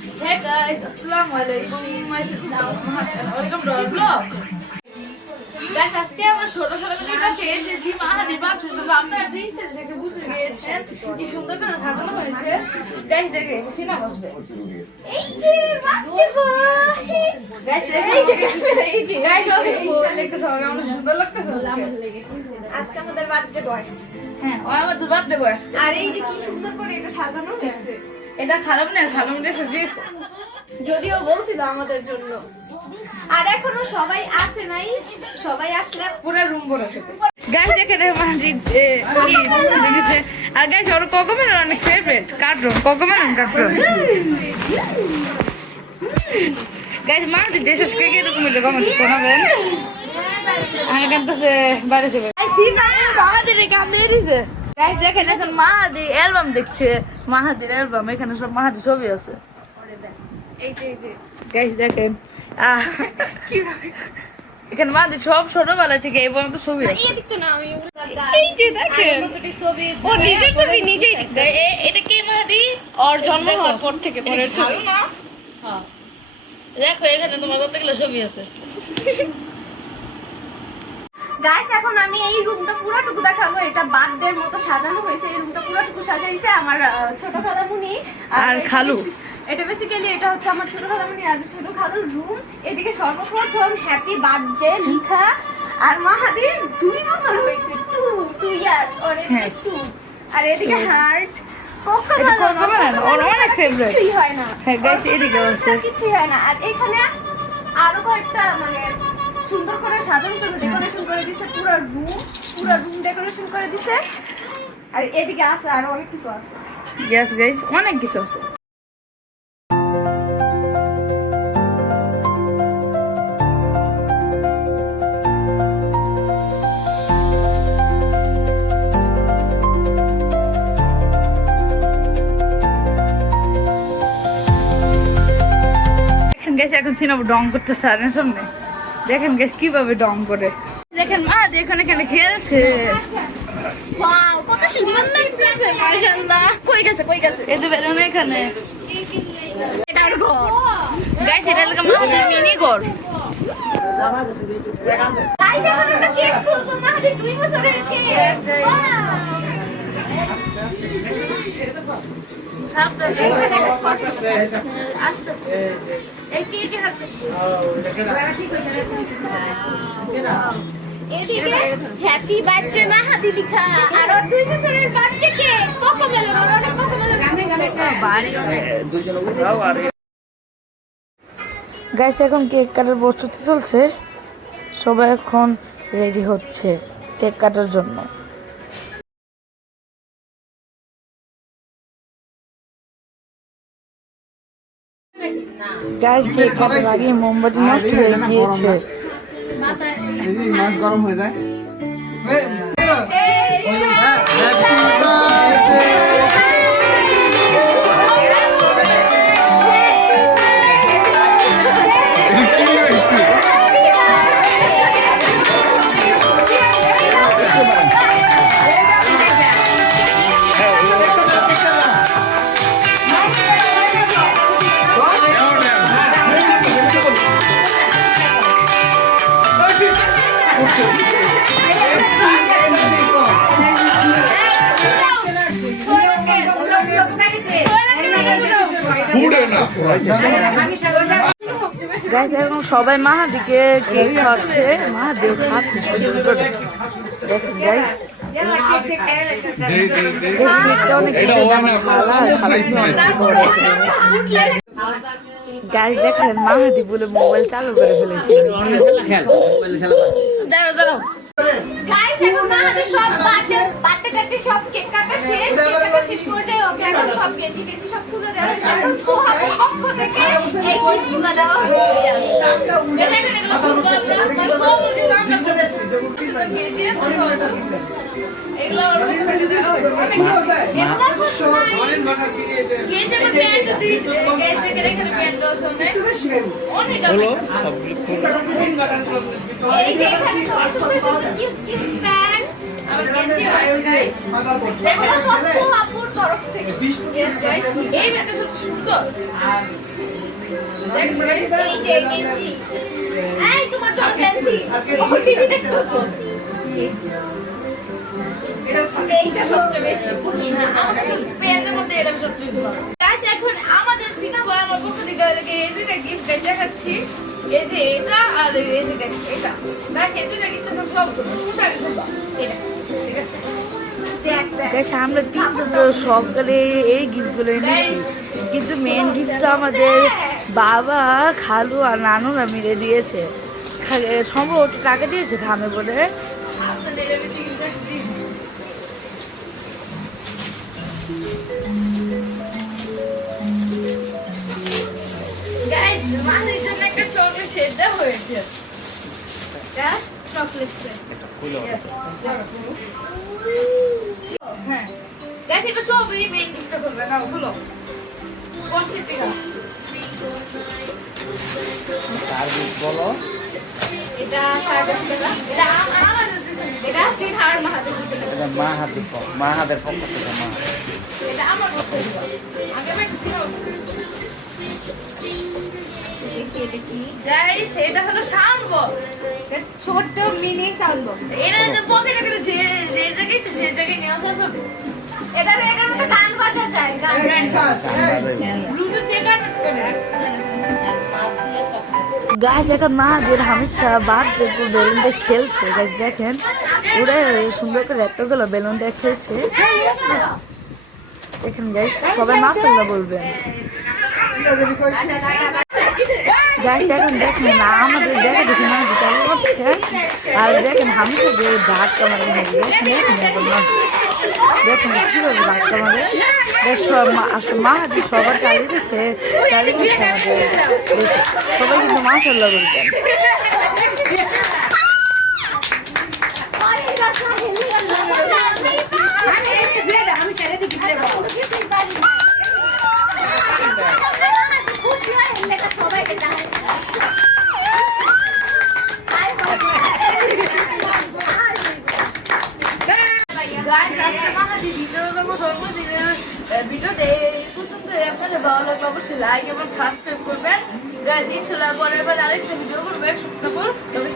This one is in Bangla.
Hey guys, Assalamualaikum. Welcome to our vlog. Guys, আজকে আমরা ছোট ছোটবেলা শেষ এসেছি মাহাদির বাচ্চার জন্য। আপনারা দৃশ্যে দেখে বুঝতে গিয়েছেন কি সুন্দর করে সাজানো হয়েছে। গাইস দেখে সিনা বসবে। এই যে বাচ্চা বয়। গাইস এই যে গাইস ওই লাগতেছে আমরা সুন্দর লাগতেছে আজকে আমাদের বার্থডে বয়। হ্যাঁ, ওই আমাদের বার্থডে বয়। আর এই যে কি সুন্দর করে এটা সাজানো হয়েছে। এটা খালামনে সাজিয়েছে। যদিও বলছিল আমাদের জন্য। আর এখনো সবাই আসে নাই, সবাই আসলে পুরো রুম ভরেছে। গাইস দেখে মাহাদি কি আর গাইস ওর কোকোমেলন অনেক favourite cartoon, CoComelon cartoon. Guys Mahadi দেশে কে কে এরকম এটা কমেন্ট শোনাবেন। আমি কাছে বাইরে যাবে। গাইস মাহাদি রে কামড়ে দিছে। গাইস দেখেন এখন মাহাদি অ্যালবাম দেখছে, মাহাদির অ্যালবাম। এখানে সব মাহাদি ছবি আছে। এই যে গাইস দেখেন এখানে মাহাদি সব ছোটবেলা থেকে এই পর্যন্ত ছবি আছে। এই দিকতো না আমি এই যে দেখেন কতটি ছবি ও নিজের ছবি নিজেই এটা কি মাহাদি ওর জন্ম হওয়ার পর থেকে পরের ছবি না। হ্যাঁ দেখো এখানে তোমার কতগুলো ছবি আছে। গাইস এখন আমি এই রুমটা পুরোটুকু দেখাবো। এটা বার্থডের মতো সাজানো হয়েছে। এই রুমটা পুরোটুকু সাজাইছে আমার ছোট খালামুনি আর খালু। এটা বেসিক্যালি এটা হচ্ছে আমার ছোট খালামুনি আর ছোট খালুর রুম। এদিকে সর্বপ্রথম হ্যাপি বার্থডে লেখা। আর মাহাদির 2 বছর হয়েছে, 2 ইয়ার্স ওর Yes. 2। আর এদিকে হার্ট এটা কোকোমেলন ওর অনেক ফেভারিট। কিছুই হয় না। হ্যাঁ গাইস এদিকে আছে। কিছুই হয় না। আর এখানে আরো কয়েকটা মানে সুন্দর করে সাজানোর জন্য ডেকোরেশন করে দিছে। পুরো রুম ডেকোরেশন করে দিছে। আর এদিকে আছে আর অনেক কিছু আছে। ইয়েস গাইস অনেক কিছু আছে। এখন সিনেমা ডং করতে সারের সামনে দেখেন গেস কিভাবে ডং করে। দেখেন মা দেখুন এখানে খেলছে। ওয়াও কত সুন্দর লাগতেছে মাশাআল্লাহ। কই গেছে এই যে বেরোনো এখানে এটা আর ঘর। গাইস এটা লাগে আমাদের মিনি ঘর। গাইস এখন আমরা কেক খুলবো। মাহাদির 2 বছরের কেক। সাবধানে আস্তে আস্তে এই কেকে হাতে এদিকে হ্যাপি বার্থডে মাহাদি লেখা। আর ওর 2 বছরের বার্থডে কেক কোকোমেলন। ওর অনেক কোকোমেলন বাড়ি অনেক। গাইস এখন কেক কাটার প্রস্তুতি চলছে। সবাই এখন রেডি হচ্ছে কেক কাটার জন্য। গাইস কেক কাটার আগে মোমবাতি নষ্ট হয়ে গিয়েছে। মাছ গরম হয়ে যায়। গাইস এখন সবাই মাহাদিকে কেক খাচ্ছে, মাহাদিও খাচ্ছে। দেখেন গাইস গাইস দেখেন মাহাদি বলে মোবাইল চালু করে ফেলেছে। দাঁড়াও দাঁড়াও গাইস এখন মাহাদির সব বার্থডে সব কেক কাটা শেষ। কেক কাটা শেষ পর্যায়ে ওকে এখন সব গেঞ্জি সব খুলে দেওয়া হয়েছে। এখন সোহাগের পক্ষ থেকে এই গিফটগুলো দেওয়া হয়েছে। দেখেন এগুলো খুলবো আমরা। সব কিছু আমরা করেছি। গেঞ্জি এগুলো ওর পক্ষ থেকে দেওয়া হয়েছে। এগুলো গেঞ্জি আমার প্যান্টও দিয়েছে। গাইস দেখেন এখানে প্যান্ট আছে অনেক হলো এই যে এখানে ছোট ছোট কিউট কিউট প্যান্ট আমার গেঞ্জি আছে গাইস এগুলো সব আপুর তরফ থেকে। Yes, guys, এই ব্যাগটা খুব সুন্দর। দেখ, guys, এই যে গেঞ্জি। এই তোমার জন্য গেঞ্জি। ও টিভি দেখতেছো। এইটা সবচেয়ে বেশি। প্যান্টের মধ্যে এটা সবচেয়ে বেশি ভালো। Guys, এখন আমাদের সিনেমা আমার পক্ষ থেকে এই দুইটা gift দেখাচ্ছি। এই যে এটা আর এই যে guys, এটা। Guys, এই দুইটা gift এখন সব কোনটা gift দাও? এটা। ঠিক আছে? দেখ, দেখ। গাইস আমরা তিনজন তো সকালে এই গিফটগুলো এনেছি, কিন্তু মেন গিফটটা আমাদের বাবা, খালু আর নানুরা মিলে দিয়েছে। সম্ভবত টাকা দিয়েছে ঘামে বলে। আপনাদের এটা বেশি gift দিচ্ছি। Guys, মাঝের জন্য একটা চকলেট সেট দেওয়া হয়েছে। এটা চকলেট সেট। Yes. হ্যাঁ। Guys, এবার সবই মেন গিফটটা করবে না, বলো। কষ্টের টিকা। সার্ভিস বলো। এটা সার্ভিস দেবা। এটা আমাদের জন্য। এটা সিনহার মাহাদের জন্য। এটা মা হাতের পক্ষ থেকে মা। এটা আমার পক্ষে দিল। আগে আমি ছিল। দেখি। Guys, এটা হলো সাউন্ড বক্স। ছোট্ট মিনি সাউন্ড বক্স। এটা যে পকেটে করে যে জায়গায় ইচ্ছে সেই জায়গায় নিয়ে আসা যাবে। এটার মধ্যে গান বাজা যায়। গান ব্লুটুথ দিয়ে গান করে। গাছ এখন মাহাদের হামেশা বার্থডে বেলুন দিয়ে খেলছে। গাছ দেখেন ওরা সুন্দর করে এতগুলো বেলুন দিয়ে খেলছে। দেখেন গাইস, সবাই মাসাল্লাহ বলবেন। গাইস এখন দেখেন আমাদের দেখা দেখি মাহাদি চালু করছে, আর দেখেন হামেশা যে ডাক কামারে দেখেন কিভাবে ডাক কামারে মাহাদি সবার চালিয়ে দেখে চালিয়ে করছে আমাদের। সবাই কিন্তু মাসাল্লাহ বলবেন। আমি ছেড়ে দিই খুশি হয় লেখা সবাইকে জানাই। Guys, আজকে মাহাদি দ্বিতীয় জন্মদিনের ভিডিওতে এই পর্যন্ত। আপনাদের ভালো লাগলে অবশ্যই লাইক এবং সাবস্ক্রাইব করবেন। Guys, ইনশাআল্লাহ পরের বার আরেকটা ভিডিও করবো। এক সপ্তাহ পর। তবে